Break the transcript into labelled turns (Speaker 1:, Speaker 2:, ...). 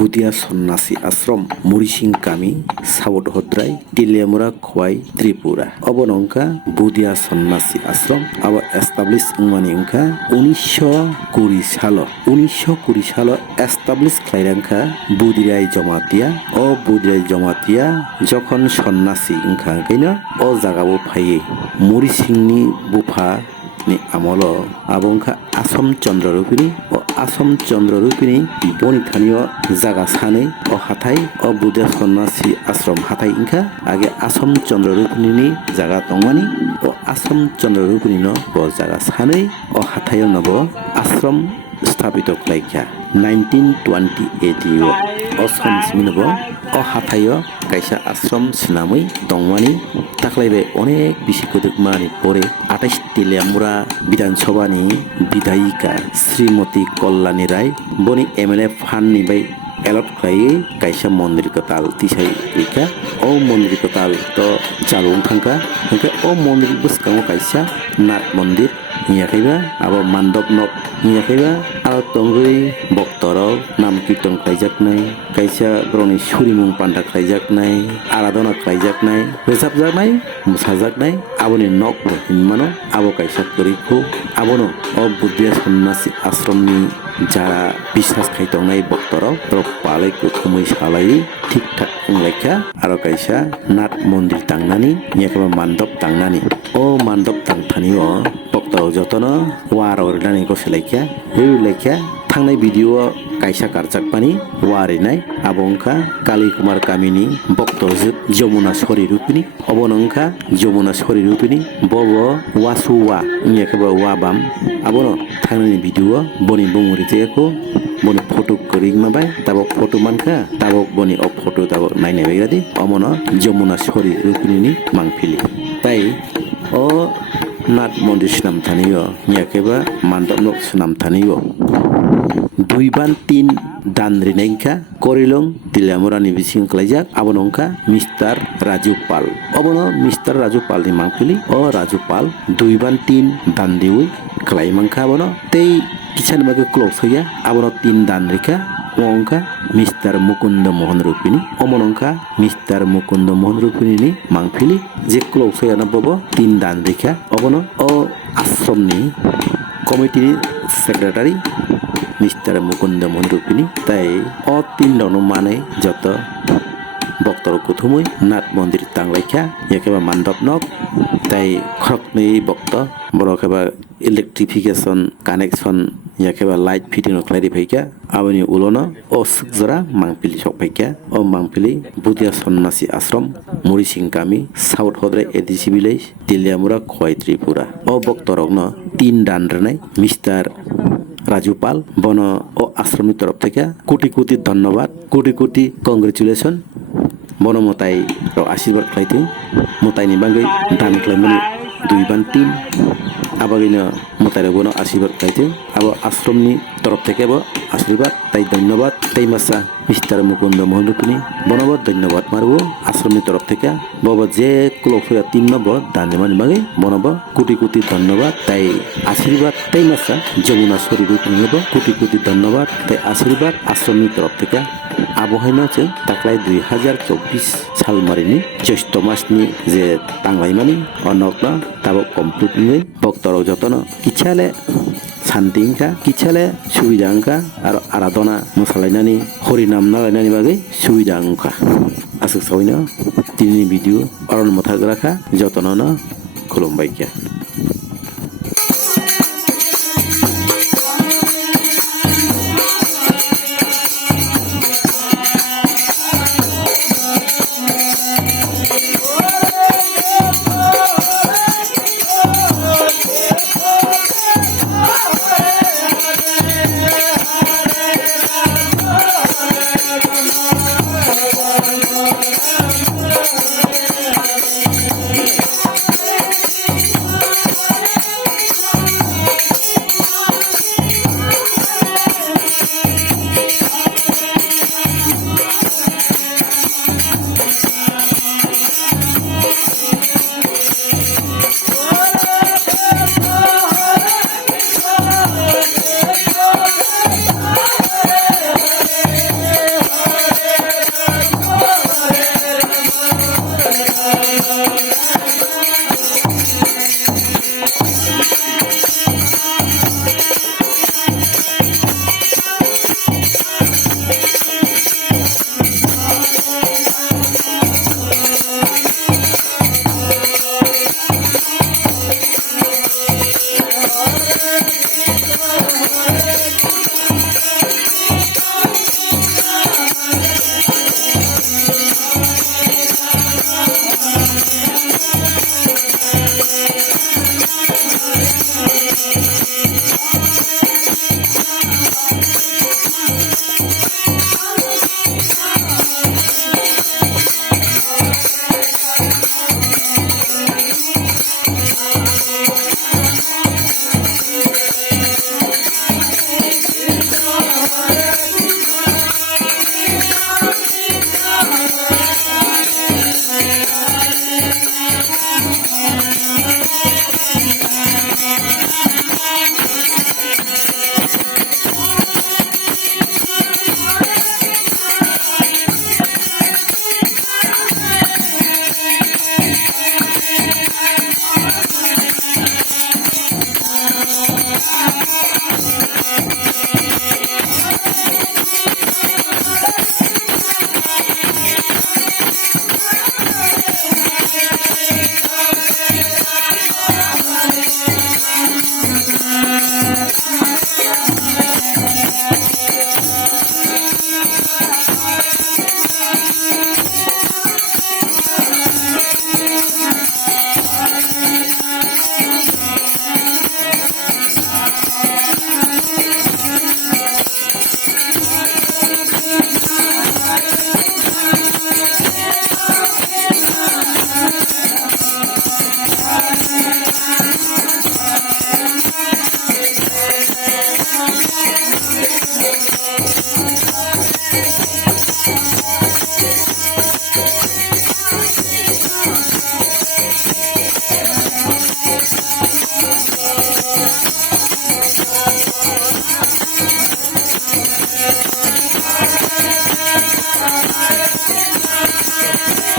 Speaker 1: বুদিয়া সন্ন্যাসী আশ্রম মুরিসিং কামি সাউথ হদ্রাই টিলিয়ামুরা খোয়াই ত্রিপুরা অবনঙ্কা বুদিয়া সন্ন্যাসী আশ্রম আবার এস্টাবলিশ উমানি উঙ্কা উনিশশো কুড়ি সাল উনিশশো কুড়ি সাল এস্টাবলিশ খাইরাঙ্কা বুদিরাই জমাতিয়া ও বুদিরাই জমাতিয়া, যখন সন্ন্যাসী উঙ্কা কেনা ও জাগাবো ফাইয়ে মুরিসিংনি বুফা ni amolo abongka asom চন্দ্র রূপিণী ও আসম চন্দ্র রূপিণী বনিথানীয় জাগা সানে ও হাথাই ও বুদ্ধ সন্ন্যাসী আশ্রম হাথাই ইংখা। আগে আসম চন্দ্র রূপিণী জাগা তংমানি ও আসম চন্দ্র রূপিণী ন জাগা সানে ও হাথাইও নব আশ্রম স্থাপিত খাইখা নাইনটিন টুৱেণ্টি এইট ইউ অসম সিমিনব হাথাইও কাইসা আশ্রম সিনাमै তংমানি তাকলাইবে অনেক বিসি মানি পরে আঠাইশ টিলিয়ামুরা বিধানসভানি বিধায়িকা শ্রীমতী কল্যাণী রায় বনি এম এল এ ফান্ডনি বাই এলট খাইয়ে কাইসা মন্দির কতাল তিসাই রিকা ও মন্দির কতাল তো চালুং হইকে ও মন্দির বুসকাঙো কাইসা নাট মন্দির ইয়াখাইবা আবার মান্ডব নক আর তংগৈ বক্তরক নাম কীর্তন খাইজাক নাই কাইসা ব্রনি সুরিমুং পান্ডা খাইজাক আরাধনা খাইজাক নাই রোজাবজাক নাই মোসাজাক নাই আবনি হিনমানো আবো কাইসা করিখু আবনো ও বুদ্ধিয়া সন্ন্যাসী আশ্রমনি যারা বিশ্বাস খাইতংনাই বক্তরক রক পালাই কুখুमै সালাই ঠিকঠাক লেখা আর কাইসা নাট মন্দির তাংনানি ইয়াকেবা মান্ডব তাংনানি ও মান্ডব তাংথানিও रो जतन वार और डानी को सिलाइकिया हे लेखिया थांनाय भिडिअआव कायसा खारसाकपानि वारिनाय आबंखा काली कुमार कामिनि भक्तजोब जमुना सरिरूपिनि अबनंखा जमुना सरिरूपिनि बब वासुवा नेखबा वाबाम आबन थांनायनि भिडिअआव बनि बंगुरितेखौ বনি ফটো করিং মাবাই তাবক ফটো মানখা তাবক বনি অ ফটো তাবক নাইনাই বাইগাদি অমন যমুনা সরি রুপিনি মাংফিলি তাই অ নাট মন্দির সুনাম থানিও মান্ডব নক সুনাম থানিও দুই বান তিন দান রিনাইকা করিলং দিলামরানি বিসিং কলাইজাক আবনংকা মিস্টার রাজু পাল অবন মিস্টার রাজু পাল নি মাংপিলি ও রাজু পাল দুই বান তিন দান দিউই কলাই মাংখা আবন তেই কিসান মাকে ক্লোজ হইয়া আবন তিন দান রেখা অঙ্কা মিস্টার মুকুন্দ মোহন রূপিনী অমনঙ্কা মিস্টার মুকুন্দ মোহন রূপিনী মাংফিলি যে ক্লোজ হইয়া নবব তিন দান রেখা অবন ও আশ্রমনি কমিটির সেক্রেটারি মিস্টার মুকুন্দ মন্ডুপিনী তাই অ তিন দন মানে যত বক্তর কুথুমুই নাট মন্দির তাংলাইখা একেবারে মান্ডব নক তাই খরকনি বক্ত বড় একেবারে ইলেকট্রিফিকেশন কানেকশন একেবারে লাইট ফিটিং খাইদি ফাইকা আবনি উলন ও সুকজরা মাংপিলি সক ফাইকা ও মাংপিলি বুদিয়া সন্ন্যাসী আশ্রম মুরিসিং কামি সাউথ হদ্রে এডিসি ভিলেজ তিলিয়ামুরা খোয়াই ত্রিপুরা ও বক্তরক ন তিন ডান রেনাই মিস্টার রাজু পাল বন ও আশ্রমের তরফ থেকে কোটি কোটি ধন্যবাদ কোটি কোটি কংগ্রেচুলেশন বন মতাই আশীর্বাদ খাইতে মতাইনি বাঙ্গै দান খাইমানি দুই বান তিন আবাগैनो মতাই বন আশীর্বাদ খাইতে আব আশ্রমনি তরফ থেকে আশীর্বাদ, তাই ধন্যবাদ। তাই মাসা, মিস্টার মুকুন্দ মোহনরূপিণী বনবত ধন্যবাদ মারব। আশ্রমের তরফ থেকে বব যে ক্লোফিয়া তিন নম্বর দানিমান মাগে, বনব, কোটি কোটি ধন্যবাদ। তাই আশীর্বাদ, তাই মাসা, যমুনা শরীর নব কোটি কোটি ধন্যবাদ। তাই আশীর্বাদ, আশ্রমের তরফ থেকে আবহাওয়া আছে তাকলাই দুই হাজার চব্বিশ সাল মারিনি, জ্যৈষ্ঠ মাসনি যে তাংলাই মানে অন্নকলা কমপ্লিট নিয়ে বক্তর যতন, ইচ্ছালে শান্তি ইংকা কিছালে সুবিধা ইংকা আর আরাধনা मोसालायनानै হরিনাম নালাইনানি বাগै সুবিধা ইংকা আসুক সাউইনো দিনनि ভিডিও অরণ মথাগ রাখা যতন
Speaker 2: Thank you.